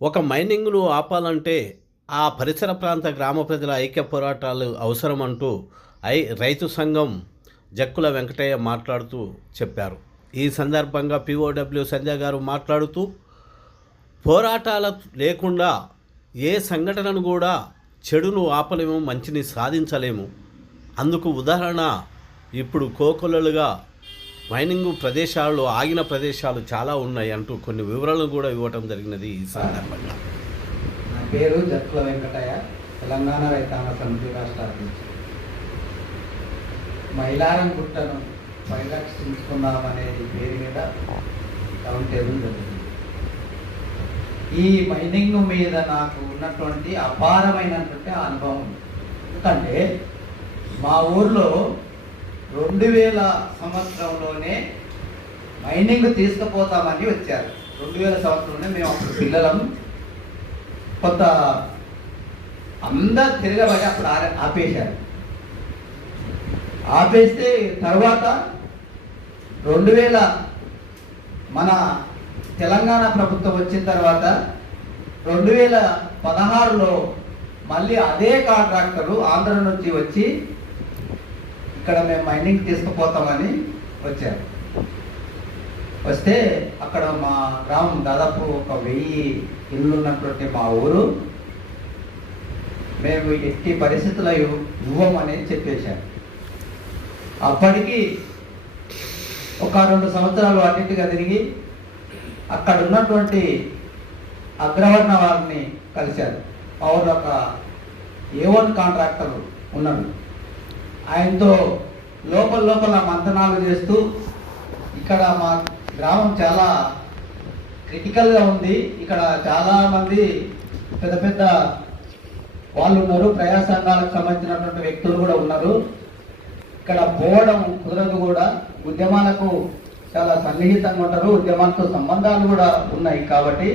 ఒక మైనింగ్ను ఆపాలంటే ఆ పరిసర ప్రాంత గ్రామ ప్రజల ఐక్య పోరాటాలు అవసరం అంటూ రైతు సంఘం జక్కుల వెంకటయ్య మాట్లాడుతూ చెప్పారు. ఈ సందర్భంగా పిఓడబ్ల్యూ సంజయ్ గారు మాట్లాడుతూ పోరాటాల లేకుండా ఏ సంఘటనను కూడా చెడును ఆపలేము, మంచిని సాధించలేము. అందుకు ఉదాహరణ ఇప్పుడు కోకొల్లలుగా మైనింగ్ ప్రదేశాల్లో ఆగిన ప్రదేశాలు చాలా ఉన్నాయి అంటూ కొన్ని వివరాలను కూడా ఇవ్వటం జరిగినది. ఈ సందర్భంగా నా పేరు జక్కుల వెంకటయ్య, తెలంగాణ రైతాంగ సమితి రాష్ట్ర అధ్యక్షుడు. మైలారం గుట్టను పరిరక్షించుకుందామనేది పేరు మీద రౌండ్ టేబుల్ జరిగింది. ఈ మైనింగ్ మీద నాకు ఉన్నటువంటి అపారమైనటువంటి అనుభవం. ఎందుకంటే మా ఊర్లో 2000 సంవత్సరంలోనే మైనింగ్ తీసుకుపోతామని వచ్చారు. 2000 సంవత్సరంలోనే మేము అప్పుడు పిల్లలం. కొంత అందరు తిరగబడి అప్పుడు ఆపేశారు. ఆపేస్తే తర్వాత 2000 మన తెలంగాణ ప్రభుత్వం వచ్చిన తర్వాత 2016లో మళ్ళీ అదే కాంట్రాక్టరు ఆంధ్ర నుంచి వచ్చి ఇక్కడ మేము మైనింగ్ తీసుకుపోతామని వచ్చారు. వస్తే అక్కడ మా గ్రామం దాదాపు 1000 ఇళ్ళు ఉన్నటువంటి మా ఊరు మేము ఎట్టి పరిస్థితుల్లో ఇవ్వమనేది చెప్పేశారు. అప్పటికి ఒక 2 సంవత్సరాలు అన్నింటిగా తిరిగి అక్కడ ఉన్నటువంటి అగ్రవర్ణ వారిని కలిశారు. మా ఊరు ఒక A1 కాంట్రాక్టర్ ఉన్నాడు. ఆయనతో లోపల మంతనాలు చేస్తూ ఇక్కడ మా గ్రామం చాలా క్రిటికల్గా ఉంది, ఇక్కడ చాలామంది పెద్ద పెద్ద వాళ్ళు ఉన్నారు, ప్రజా సంఘాలకు సంబంధించినటువంటి వ్యక్తులు కూడా ఉన్నారు, ఇక్కడ పోవడం కుదరదు, కూడా ఉద్యమాలకు చాలా సన్నిహితంగా ఉంటారు, ఉద్యమాలతో సంబంధాలు కూడా ఉన్నాయి, కాబట్టి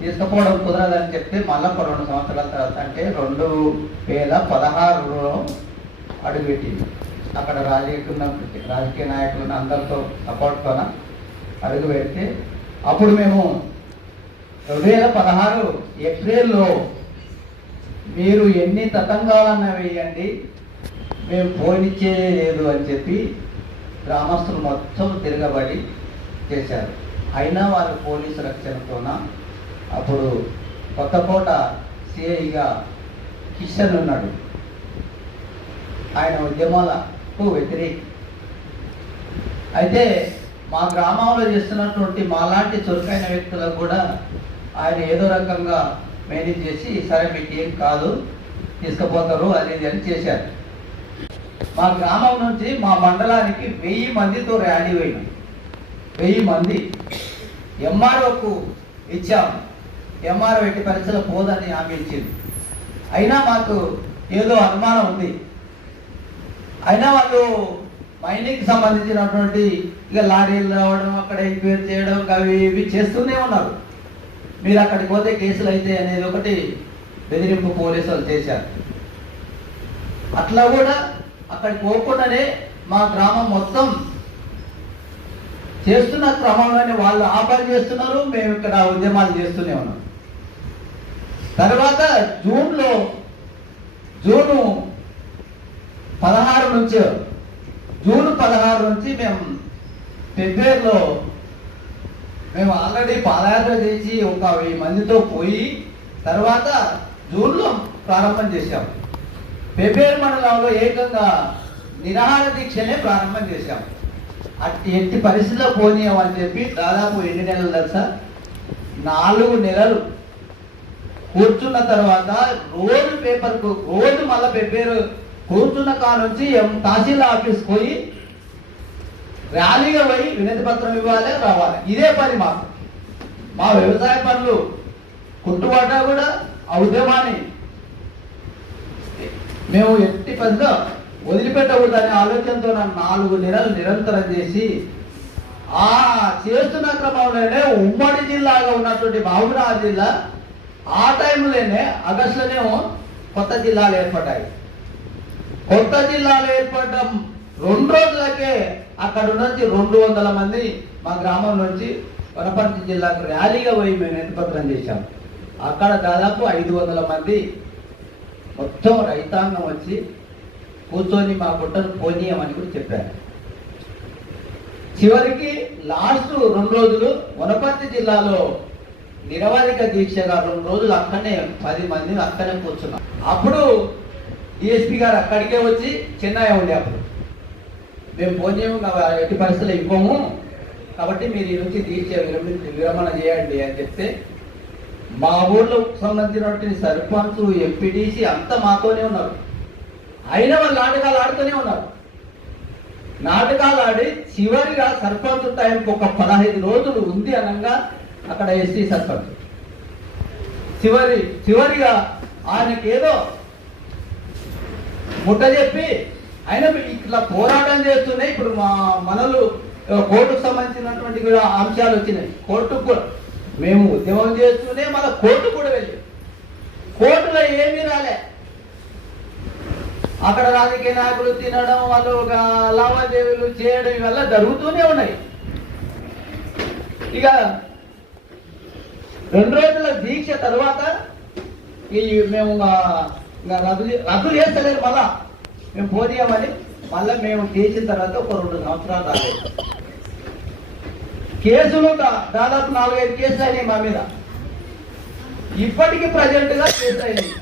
తీసుకుపోవడం కుదరదని చెప్తే మళ్ళీ 2 సంవత్సరాల తర్వాత అంటే 2016లో అడుగుపెట్టింది. అక్కడ రాజకీయ నాయకులను అందరితో సపోర్ట్తో అడుగు పెడితే అప్పుడు మేము 2016 ఏప్రిల్లో మీరు ఎన్ని తతంగాలన్నా వేయండి మేము పోనిచ్చేదే లేదు అని చెప్పి గ్రామస్తులు మొత్తం తిరగబడి చేశారు. అయినా వారు పోలీసు రక్షణతోన అప్పుడు కొత్తకోట సిఐగా కిషన్ ఉన్నాడు, ఆయన ఉద్యమాలకు వ్యతిరేకి. అయితే మా గ్రామంలో చేస్తున్నటువంటి మాలాంటి చురుకైన వ్యక్తులకు కూడా ఆయన ఏదో రకంగా మేనేజ్ చేసి సరే మీకు ఏం కాదు తీసుకుపోతారు అనేది అని చేశారు. మా గ్రామం నుంచి మా మండలానికి 1000 మందితో ర్యాలీ పోయినాం. 1000 మంది ఎంఆర్ఓకు ఇచ్చాం. ఎంఆర్ఓ ఎట్టి పరిస్థితుల్లో పోదని హామీ ఇచ్చింది. అయినా మాకు ఏదో అనుమానం ఉంది. అయినా వాళ్ళు మైనింగ్కి సంబంధించినటువంటి ఇక లారీలు రావడం, అక్కడ ఎంక్వైరీ చేయడం, అవి ఇవి చేస్తూనే ఉన్నారు. మీరు అక్కడికి పోతే కేసులు అయితే అనేది ఒకటి బెదిరింపు పోలీసు వాళ్ళు చేశారు. అట్లా కూడా అక్కడికి పోకుండానే మా గ్రామం మొత్తం చేస్తున్న క్రమంలోనే వాళ్ళు ఆ పని చేస్తున్నారు, మేము ఇక్కడ ఉద్యమాలు చేస్తూనే ఉన్నాం. తర్వాత జూన్ 16 నుంచి మేము ఫిబ్రవరిలో మేము ఆల్రెడీ పాదయాత్ర చేసి ఒక 1000 మందితో పోయి తర్వాత జూన్లో ప్రారంభం చేశాం. ఫిబ్రవరి మండలంలో ఏకంగా నిరాహార దీక్షనే ప్రారంభం చేశాం. ఎట్టి పరిస్థితిలో పోనీయమని చెప్పి దాదాపు ఎన్ని నెలలు తెలుసా, 4 నెలలు కూర్చున్న తర్వాత రోజు మళ్ళీ పేపర్ కూర్చున్న నుంచి తహసీల్ ఆఫీస్కి పోయి ర్యాలీగా పోయి వినతి పత్రం ఇవ్వాలి, రావాలి. ఇదే పని మాకు. మా వ్యవసాయ పనులు కుట్టుబాటా కూడా ఆ ఉద్యమాన్ని మేము ఎట్టి పరిస్థితిలో వదిలిపెట్టకూడదనే ఆలోచనతో 4 నెలలు నిరంతరం చేసి ఆ చేస్తున్న క్రమంలోనే ఉమ్మడి జిల్లాగా ఉన్నటువంటి మహబూబాబాద్ జిల్లా ఆ టైంలోనే ఆగస్టులోనే కొత్త జిల్లాలు ఏర్పడ్డాయి. కొత్త జిల్లాలు ఏర్పడడం 2 రోజులకే అక్కడ నుంచి 200 మంది మా గ్రామం నుంచి వనపర్తి జిల్లాకు ర్యాలీగా పోయి మేము ఎత్తుపత్రం చేశాం. అక్కడ దాదాపు 500 మంది మొత్తం రైతాంగం వచ్చి కూర్చొని మా గుట్టను పోనీయమని కూడా చెప్పారు. చివరికి లాస్ట్ 2 రోజులు వనపర్తి జిల్లాలో నిరవధిక దీక్షగా 2 రోజులు అక్కడనే 10 మంది అక్కడనే కూర్చున్నాం. అప్పుడు డిఎస్పీ గారు అక్కడికే వచ్చి చెన్నై ఉండే అప్పుడు మేము పోనీయము ఎట్టి పరిస్థితులు ఇవ్వము, కాబట్టి మీరు ఈ నుంచి దీక్ష విరమణ చేయండి అని చెప్తే మా ఊళ్ళో సంబంధించినటువంటి సర్పంచ్ ఎంపీటీసీ అంతా మాతోనే ఉన్నారు. అయినా వాళ్ళు నాటకాలు ఆడుతూనే ఉన్నారు. నాటకాలు ఆడి చివరిగా సర్పంచ్ టైంకి ఒక 15 రోజులు ఉంది అనగా అక్కడ ఎస్టీ సర్పంచ్ చివరిగా ఆయనకి ఏదో ముట్ట చెప్పి ఆయన ఇట్లా పోరాటం చేస్తున్నాయి. ఇప్పుడు మా మనలు కోర్టుకు సంబంధించినటువంటి కూడా అంశాలు వచ్చినాయి. కోర్టుకు కూడా మేము ఉద్యమం చేస్తూనే మన కోర్టు కూడా వెళ్ళి కోర్టులో ఏమీ రాలే. అక్కడ రాజకీయ నాయకులు తినడం, వాళ్ళు లావాదేవీలు చేయడం ఇవల్ల జరుగుతూనే ఉన్నాయి. ఇక 2 రోజుల దీక్ష తర్వాత మేము రద్దు చేస్తలేదు. మళ్ళా మేము పోనీయమని మళ్ళీ మేము చేసిన తర్వాత ఒక 2 సంవత్సరాలు రాలేదు. కేసులు దాదాపు 4-5 కేసులు అయినాయి మా మీద. ఇప్పటికీ ప్రజెంట్గా కేసు అయినాయి.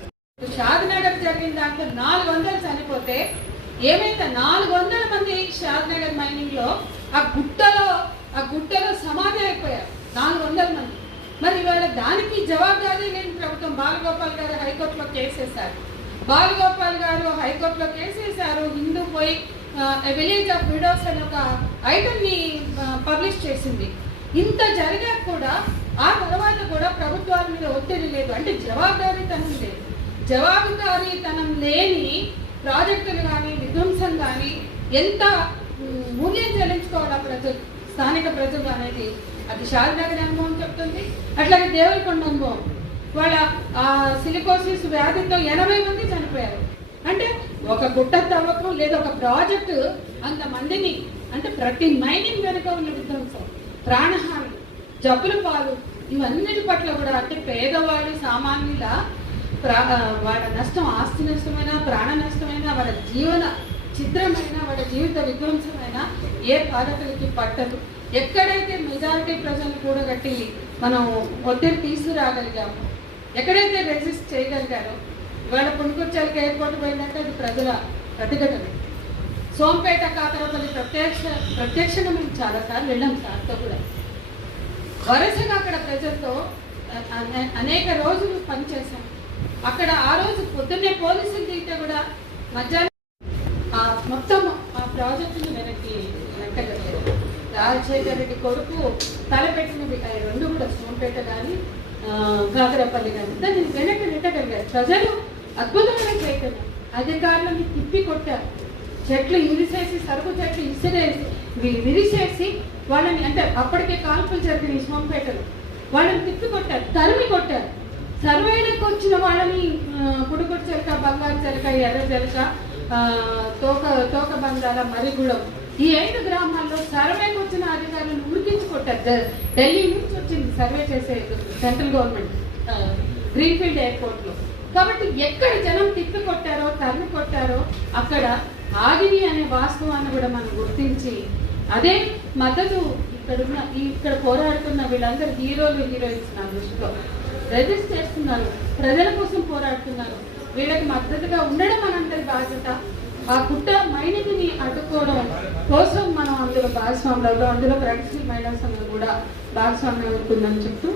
షాద్నగర్ జరిగిన దాంట్లో 400 చనిపోతే ఏమైతే 400 మంది షాద్నగర్ మైనింగ్ లో ఆ గుట్టలో సమాధి అయిపోయారు 400 మంది. మరి ఇవాళ దానికి జవాబుదారీ లేని ప్రభుత్వం. బాలగోపాల్ గారు హైకోర్టులో కేసేశారు. హిందూ పోయి విలేజ్ ఆఫ్ విడోస్ అని ఒక ఐటమ్ ని పబ్లిష్ చేసింది. ఇంత జరిగాక కూడా ఆ తర్వాత కూడా ప్రభుత్వాల మీద ఒత్తిడి లేదు. అంటే జవాబుదారీతనం లేని ప్రాజెక్టులు కానీ విధ్వంసం కానీ ఎంత మూల్యం చెల్లించుకోవాలా ప్రజలు, స్థానిక ప్రజలు అనేది అది షాద్నగర్ అనుభవం చెప్తుంది. అట్లాగే దేవరకొండ అనుభవం. వాళ్ళ సిలికోసిస్ వ్యాధితో 80 మంది చనిపోయారు. అంటే ఒక గుట్ట తవ్వకం లేదా ఒక ప్రాజెక్టు అంతమందిని, అంటే ప్రతి మైనింగ్ వెనుక ఉన్న విధ్వంసం, ప్రాణహాని, జబ్బుల పాలు, ఇవన్నిటి పట్ల కూడా అంటే పేదవాళ్ళు సామాన్యుల వాళ్ళ నష్టం, ఆస్తి నష్టమైనా, ప్రాణ నష్టమైనా, వాళ్ళ జీవన చిత్రమైన, వాళ్ళ జీవిత విధ్వంసమైన ఏ పాలకులకి పట్టదు. ఎక్కడైతే మెజారిటీ ప్రజలు కూడగట్టి మనం ఒత్తిడి తీసుకురాగలిగాము, ఎక్కడైతే రెసిస్ట్ చేయగలిగారో, ఇవాళ పుణుకుర్చాలకి ఎయిర్పోర్ట్ పోయిందంటే అది ప్రజల ప్రతిఘటన. సోంపేట కాకరపల్లి ప్రత్యక్షంగా మేము చాలాసార్లు వెళ్ళాం సార్తో కూడా. వరుసగా అక్కడ ప్రజలతో అనేక రోజులు పనిచేసాం. అక్కడ ఆ రోజు పొద్దున్నే పోలీసులు దిగితే కూడా మధ్యాహ్నం మొత్తం ఆ ప్రాజెక్టును వెనక్కి నెట్టగలిగారు. రాజశేఖర రెడ్డి కొడుకు తలపెట్టినవి 2 కూడా సోంపేట కానీ కాకరపల్లి కానీ దాన్ని వెనక్కి నెట్టగలిగారు. ప్రజలు అద్భుతమైన చైతన్యం. అధికారులను తిప్పి కొట్టారు. చెట్లు ఇరిసేసి, సరుకు చెట్లు విరిసేసి వాళ్ళని, అంటే అప్పటికే కాల్పులు జరిగినాయి సోంపేటలో, వాళ్ళని తిప్పి కొట్టారు, తరిమి కొట్టారు. సర్వేలకు వచ్చిన వాళ్ళని పుడుకుడు చెలక, బంగారు చెలక, ఎర్ర చెలక, తోక బంగాల, మరిగూడెం, ఈ 5 గ్రామాల్లో సర్వేకి వచ్చిన అధికారులను ఉరికించి కొట్టారు. ఢిల్లీ నుంచి వచ్చింది సర్వే చేసే సెంట్రల్ గవర్నమెంట్ గ్రీన్ఫీల్డ్ ఎయిర్పోర్ట్లో. కాబట్టి ఎక్కడ జనం తిప్పి కొట్టారో, తరిమి కొట్టారో అక్కడ ఆగిరి అనే వాస్తవాన్ని కూడా మనం గుర్తించి అదే మద్దతు ఇక్కడ పోరాడుతున్న వీళ్ళందరూ హీరోలు, హీరోయిన్స్ నా దృష్టిలో రెజిస్ట్ చేస్తున్నారు, ప్రజల కోసం పోరాడుతున్నారు. వీళ్ళకి మద్దతుగా ఉండడం మనందరి బాధ్యత. ఆ గుట్ట మైనింగ్ని అడ్డుకోవడం కోసం మనం అందులో భాగస్వాములు, అందులో ప్రగతిశీల మహిళా సంఘం కూడా భాగస్వామ్యం అవుతుందని చెప్తూ